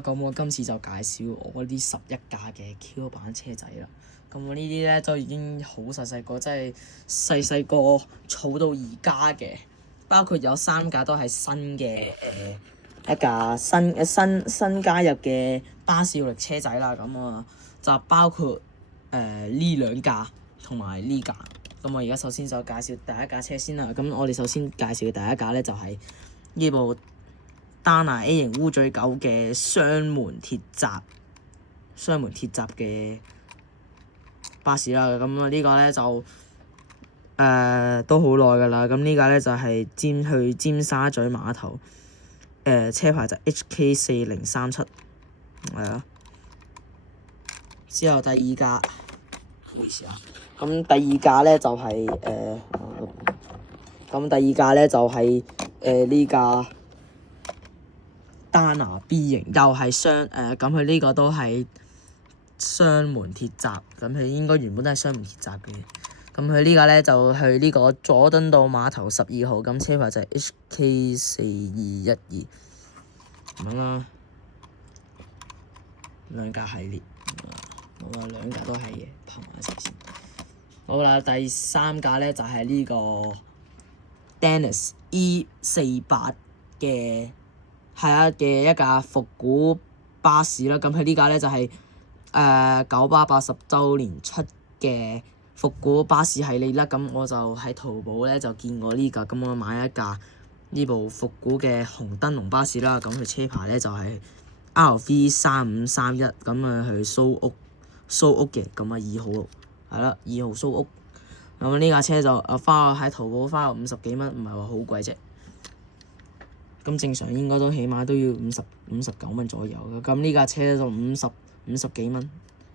咁我今次就介紹我呢11架嘅 Q 版車仔啦。咁我呢啲咧都已經好細個，即係細個儲到而家嘅，包括有3架都係新嘅一架新加入嘅巴士力車仔啦。咁啊就包括呢2架同埋呢架。咁我而家首先就介紹第一架車先啦。咁我哋首先介紹嘅第一架咧就係呢部Dana A 型烏嘴狗嘅雙門鐵閘嘅巴士啦。咁啊呢個咧就都好耐噶啦。咁呢架咧就係去尖沙咀碼頭，車牌就 HK4037 係啦。之後第二架，唔好意思啊。咁第二架咧就係呢架Dana B 型，又係咁佢呢個都係雙門鐵閘，咁佢應該原本都係雙門鐵閘嘅。咁佢呢個咧就去呢個佐敦道碼頭12號，咁車牌就係 HK4212 咁樣啦。2架系列，好啦，2架都係嘅，拍埋一齊先。好啦，第3架咧就係呢個 Dennis E48嘅一架復古巴士啦。咁佢呢架咧就係九巴80週年出嘅復古巴士系列啦。咁我就喺淘寶咧就見過呢架，咁我買一架呢部復古嘅紅燈籠巴士啦。咁佢車牌咧就係 RV3531，咁啊去蘇屋嘅，咁啊2號係啦，2號蘇屋。咁呢架車就喺淘寶花咗50幾蚊，唔係話好貴啫。咁正常應該都起碼都要59蚊左右嘅。咁呢架車就50幾蚊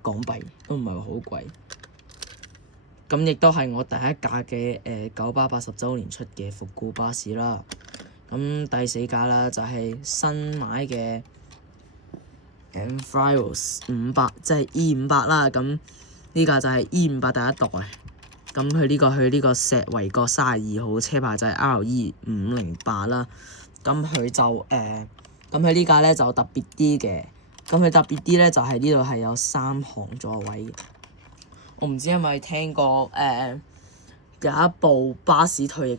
港幣，都唔係話好貴。咁亦都係我第一架嘅九巴80週年出嘅復古巴士啦。咁第4架啦就係新買嘅 Enviro 500，即係 E58啦。咁呢架就係 E58第一代。咁佢呢個石圍角32號，車牌就係 RE508啦。咁佢就咁佢呢架咧就特別啲嘅。咁佢特別啲咧就係呢度係有3行座位。我唔知係咪聽過有一部巴士退役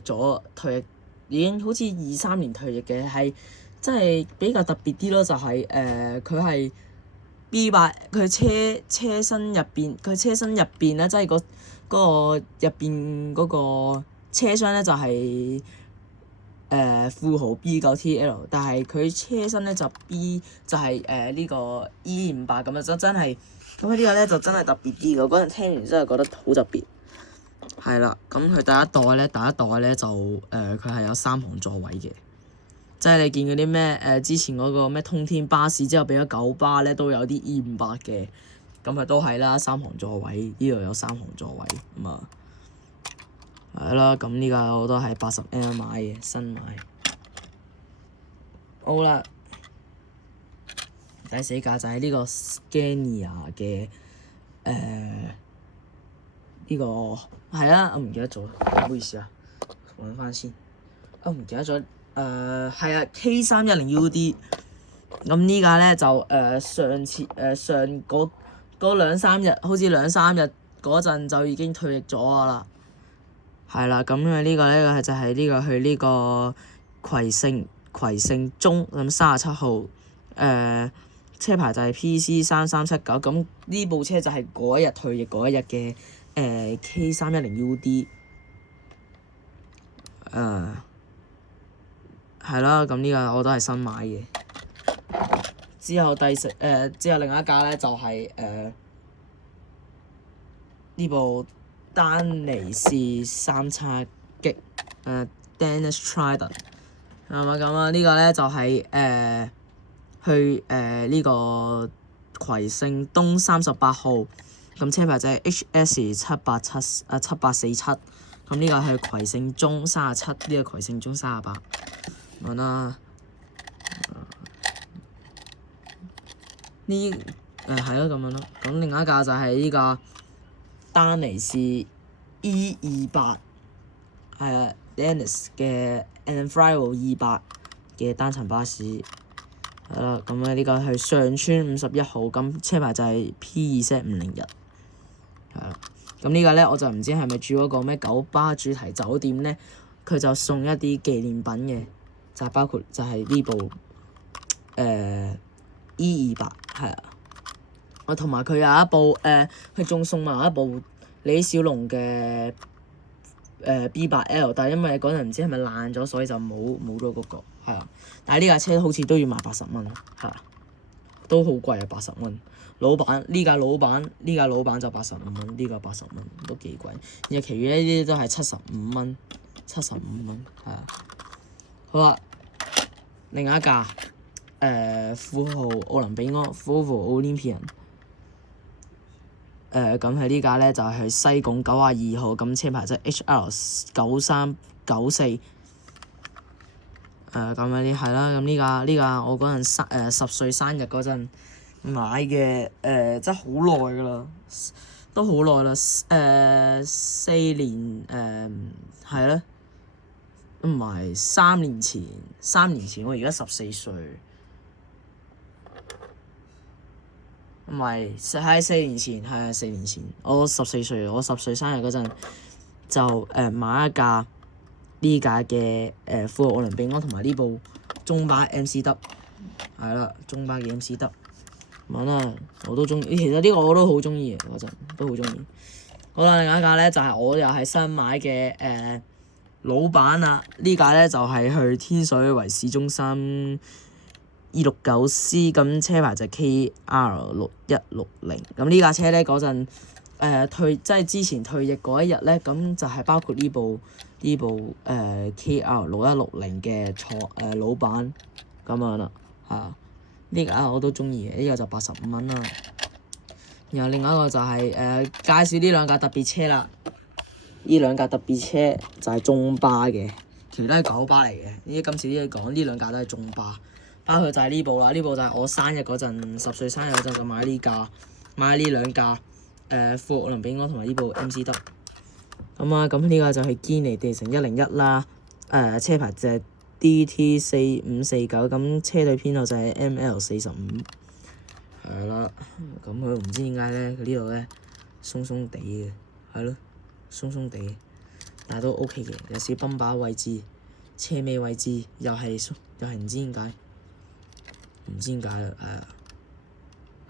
已經好似23年退役嘅，係真係比較特別啲咯。就係佢係 B8，佢車身入邊咧，即係嗰個入邊嗰個車廂咧就係富豪 B9TL， 但係佢車身咧就係呢個 E58咁啊，真係咁佢呢個咧就真係特別啲嘅。嗰陣聽完真係覺得好特別。係啦，咁佢第一代咧就佢係有3行座位嘅，即係你見嗰啲咩之前嗰個咩通天巴士之後變咗九巴咧都有啲 E58嘅，咁佢都係啦，3行座位，呢度有3行座位咁啊，係啦，咁呢個我都係80M 買嘅，新買。好啦，第4架就係呢個 Scania 嘅呢個係啊，我唔記得咗，唔好意思啊，揾翻先。我唔記得咗，係啊 K310UD。咁呢架咧就上嗰2-3日，好似2-3日嗰陣就已經退役咗㗎啦。係啦，咁佢呢個咧就係呢個去呢個葵盛中咁37號，車牌就係 PC3379。咁呢部車就係嗰一日退役嗰一日嘅K310UD。係啦，咁呢個我都係新買嘅。之後另一架咧就係呢部丹尼士370Dennis Trident 係咪咁啊？呢個咧就係去呢個葵盛東38號，咁車牌就係 HS7847。咁呢個係葵盛中37，呢個葵盛中38咁啦。係咯咁樣咯。咁另一架就係呢個丹尼士 E28， 係啊 Dennis 嘅 Enviro 200嘅單層巴士。係啦，咁咧呢個係上村51號，咁車牌就係 P2Z501，係啦。咁呢個咧我就唔知係咪住嗰個咩九巴主題酒店咧，佢就送一啲紀念品嘅，就係包括就係呢部E28，係啊。同埋佢有一部佢仲送埋一部李小龍嘅B8L，但係因為嗰陣唔知係咪爛咗，所以就冇咗嗰個，係啊。但係呢架車好似都要賣80蚊，係啊，都好貴啊，80蚊。呢架老闆就85蚊，呢個80蚊都幾貴。然後其餘呢啲都係75蚊，係啊。好啦，另外一架富豪奧林比安 Volvo Olympian。咁係呢架咧就係西貢92號，咁車牌即係 HR9394。咁樣啲係啦，咁呢架我嗰陣10歲生日嗰陣買嘅，真係好耐㗎啦，都好耐啦，4年係啦，唔係3年前，我而家14歲。唔係，喺4年前，係4年前，我14歲，我10歲生日嗰陣就買一架呢架嘅富豪奧林比安同埋呢部中巴 MC-Dub， 係啦，中巴嘅 MC-Dub， 咁啦，我都中意，其實呢個我都好中意嘅嗰陣，都好中意。好啦，另外一架咧就係我又係新買嘅老闆啦，呢架咧就係去天水圍市中心269C， 咁車牌就 KR6160，咁呢架車咧嗰陣即係之前退役嗰一日咧，咁就係包括呢部KR6160嘅老闆咁樣啦，係啊，呢架我都中意嘅，呢個就85蚊啦。然後另外一個就係介紹呢兩架特別車啦，呢兩架特別車就係中巴嘅，其實都係九巴嚟嘅。今次呢講呢兩架都係中巴。包括就係呢部啦，呢部就係我生日嗰陣，10歲生日嗰陣就買呢兩架富豪奧林比安同埋呢部 MC-Dub。咁呢個就係堅尼地城101啦，車牌就係 DT4549，咁車隊編號就係 ML45，係啦。咁佢唔知點解咧，佢呢度咧鬆鬆地嘅，係咯，鬆鬆地，但係都 OK 嘅。有時泵把位置、車尾位置又係唔知點解。啦，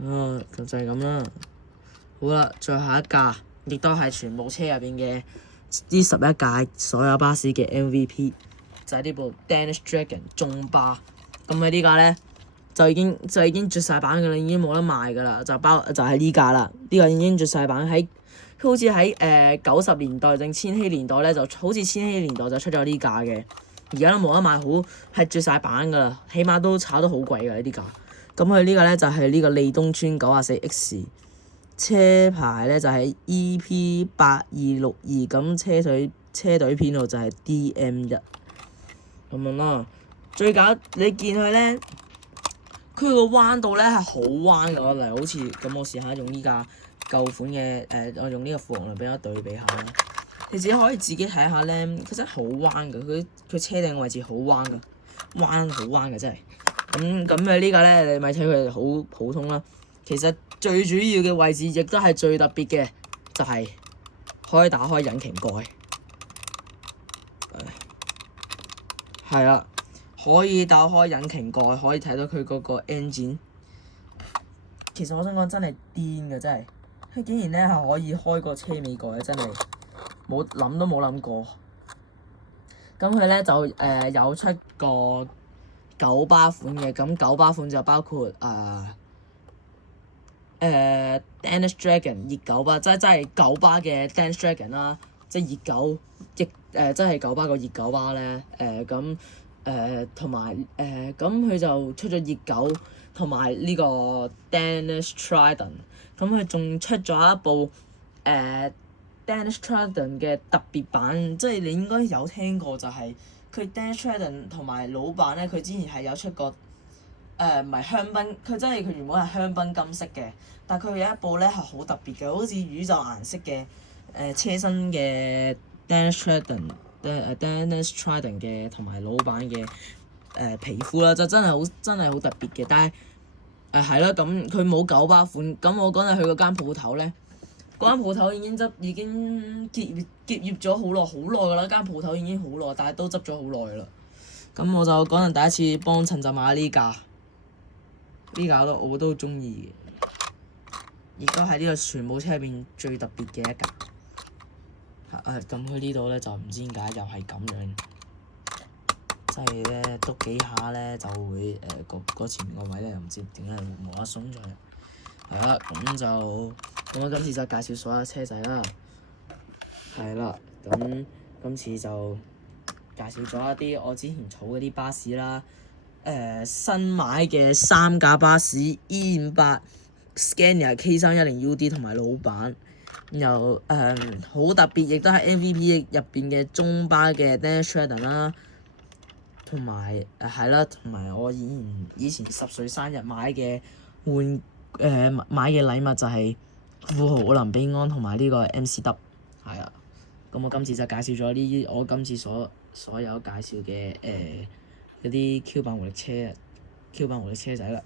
係啊，就係咁啦。好啦，最後一架，亦都係全部車入邊嘅呢11屆所有巴士嘅 MVP， 就係呢部 Danish Dragon 中巴。咁佢呢架咧就已經絕晒版㗎啦，已經冇得賣㗎啦，就係呢架啦。呢個已經絕晒版，好似喺90年代定千禧年代咧，就好似千禧年代就出咗呢架嘅。而家都冇得賣，係絕晒版㗎啦，起碼都炒得好貴㗎呢啲價。咁佢呢個咧就係呢個利東村94X， 車牌咧就係 EP8262， 咁車隊編號就係 DM1， 咁樣啦。你見佢咧，佢個彎度咧係好彎㗎，例如好似咁，我試下用呢架舊款嘅我用呢個富豪嚟俾我對比下啦。你自己可以自己睇下咧，佢真係好彎㗎，佢車頂位置好彎㗎，好彎㗎真係。咁佢呢個咧，你咪睇佢好普通啦。其實最主要嘅位置，亦都係最特別嘅，就係可以打開引擎蓋。係啦，可以打開引擎蓋，可以睇到佢嗰個 engine。其實我想講真係癲㗎，真係佢竟然咧係可以開個車尾蓋，真係〜諗都冇諗過，咁佢咧就有出個九巴款嘅，咁九巴款就包括Danish Dragon 熱九巴，即係九巴嘅 Danish Dragon 啦，即係熱九，即係九巴個熱九巴咧，同埋咁佢就出咗熱九同埋呢個 Danish Trident， 咁佢仲出咗一部Danish Trident 嘅特別版，即係你應該有聽過，就係佢 Danish Trident 同埋老闆咧，佢之前係有出過唔係香檳，佢原本係香檳金色嘅，但係佢有一部咧係好特別嘅，好似宇宙顏色嘅車身嘅 Danish Trident 嘅同埋老闆嘅皮膚啦，就真係好特別嘅。但係係啦，咁佢冇九巴款。咁我嗰日去嗰間鋪頭咧，嗰間鋪頭已經結業咗好耐㗎啦。間鋪頭已經好耐，但係都執咗好耐啦。咁我就嗰陣第一次幫襯就買呢架，我都中意嘅，亦都係呢個全部車入邊最特別嘅一架。咁佢呢度咧就唔知點解又係咁樣，即係咧篤幾下咧就會嗰前面個位咧又唔知點解會無啦啦鬆咗。係啦，咁我今次就介紹所有車仔啦。係啦，咁今次就介紹咗一啲我之前儲嗰啲巴士啦。新買嘅3架巴士 E58、Scania K310UD 同埋老闆。又好特別，亦都係 MVP 入邊嘅中巴嘅 Dennis Shredder 啦，同埋係啦，同埋我以前10歲生日買嘅買嘅禮物就係富豪奧林比安同埋呢個 MCW。係啊，咁我今次就介紹咗呢啲我今次所有介紹嘅嗰啲 Q 版活力車仔啦。